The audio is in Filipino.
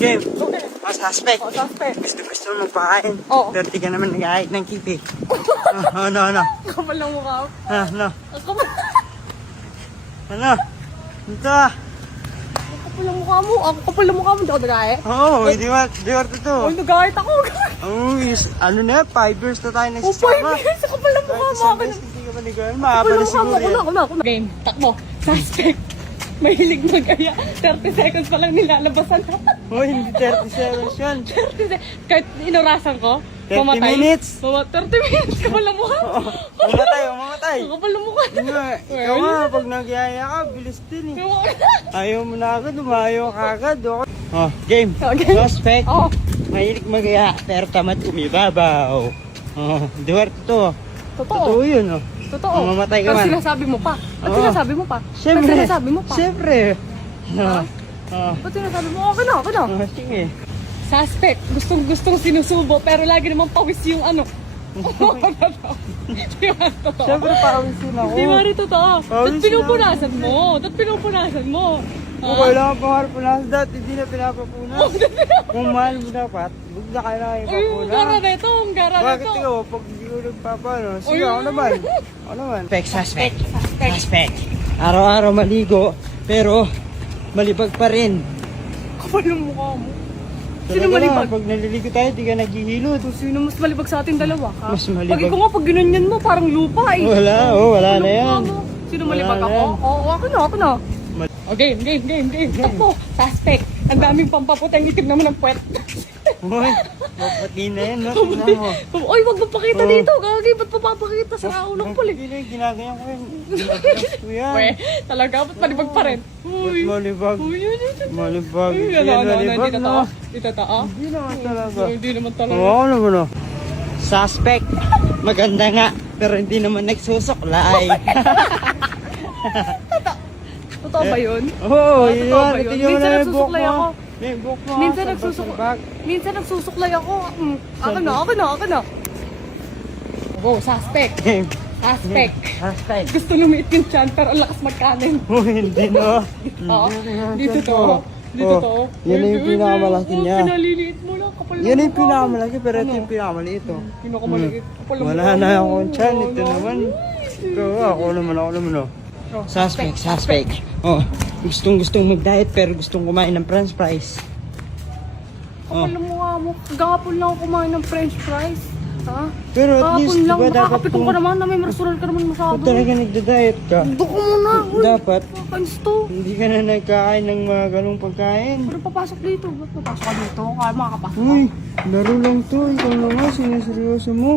Game. Okay. Oh, suspect. Oh, suspect. Gusto mo magpakain. Oo. Pero di ka naman nag-ahit ng kipi. Ano? Kapal ng mukha mo. Ano? Kapal. Ano? Ito ah. Kapal ng mukha mo. Ako kapal ng mukha mo. Hindi ako nag-ahe. Oo, di ba to? Oh, nag-ahit ako. Oo, ano na, 5 years na tayo Oh, nagsasama. 5 years. Kapal ng mukha mo. Kahit isang beses hindi ka pa nag-ahit, mahaba na siguro yan. Ako na. Game. Takbo. Suspect. Mahilig mag-aya. 30 seconds pa lang nilalabasan na. Uy, hindi 30 seconds yan. 30 seconds. Kahit inurasan ko, 30 mamatay. minutes. 30 minutes. Kapal ng mukha. Mamatay. Kapal ng mukha. Ikaw nga, pag nagyaya ka, bilis din eh. Ayaw mo na agad, umayaw ka agad. Oh, game. Okay. Suspect. Oh. Mahilig mag-iya, pero tamad kumibabaw. Oh, Duarte to. Totoo. Totoo yun, oh. Totoo. Mamatay ka Pero man. sinasabi mo pa. Ba't Oo. sinasabi mo pa? Siyempre. Ba't sinasabi mo pa? Siyempre. Ba't sinasabi mo? Okay na. Sige. Suspect. Gustong sinusubo pero lagi naman pawis yung ano. Di ba totoo? Siyempre, pawisin ako. Di ba rin totoo? Pawis Ba't pinupunasan mo? Ba't pinupunasan mo? Kung kailangan pangarap dati, hindi na pinapapunas. Kung mahal mo dapat, huwag na kailangan Ay, ang ipapuna. gara na ito. Ang gara na Bakit ito. ikaw, pag hindi ko nagpapano? Sige, Ay. ako naman. Suspect. Araw-araw maligo, pero malibag pa rin. Kapal ng mukha mo. Sino Talaga malibag? nga, pag naliligo tayo, di ka naghihilot. Sino mas malibag sa ating dalawa? Ha? Mas malibag. Pag ikaw nga, pag ginanyan mo, parang lupa eh. Wala na Ano yan. mo? Sino Wala malibag na ako? yan. Oo, ako na. Oh, game. Takbo. Suspect. Ang daming pampaputang itim naman ng puwet. Uy, mapati na yan, no? Tingnan mo. Oy, wag mo pakita Oh. dito. Gagi, ba't papapakita sa ulang puli? Hindi na, ginagayan ko yan. Ginagayan ko yan. Uy, talaga, ba't malibag pa rin? Ba't Uy. malibag? Uy, yun. Malibag. Uy, Yan, malibag, hindi no? totoo. Hindi totoo. Hindi naman talaga. Hindi naman talaga. Oo, ano mo, no? Suspect. Maganda nga, pero hindi naman nagsusuklay. Totoo ba yun? Oo, Ah, totoo ba yun. yun? Tingnan mo Minsan na yung buhok nagsusuklay mo. ako. May buhok mo. Minsan salbag-salbag. Minsan nagsusuklay ako. Ako na. Go, suspect. Game. Suspect. Suspect. Gusto lumiit yung chan pero ang lakas magkanin. Oh, hindi no. Oo. Dito to. Dito to. Yan na yung pinakamalaki niya. Pinaliliit mo lang. Kapal Yan yung mukha mo. pinakamalaki, pero ito yung pinakamaliit, oh. Pinakamaliit. Kapal ng Wala mukha na mo. akong chan. Ito Wala. naman. Ito, ako naman, oh. Oh, Suspect. Oh, gustong mag-diet pero gustong kumain ng french fries. Oh. Kapal ng mukha mo. Gahapon lang ako kumain ng french fries. Ha? Pero at Gahapon least, lang. diba dapat Nakakapikon ka naman na may restaurant ka naman masyado. kung talaga nagda-diet ka, Duko mo na. Uy, dapat nakakainis to. hindi ka na nagkakain ng mga ganong pagkain. Pero papasok dito. Ba't papasok ka dito? Kaya makakapasok ka. Uy, laro lang to. Ikaw naman, sinaseryoso mo.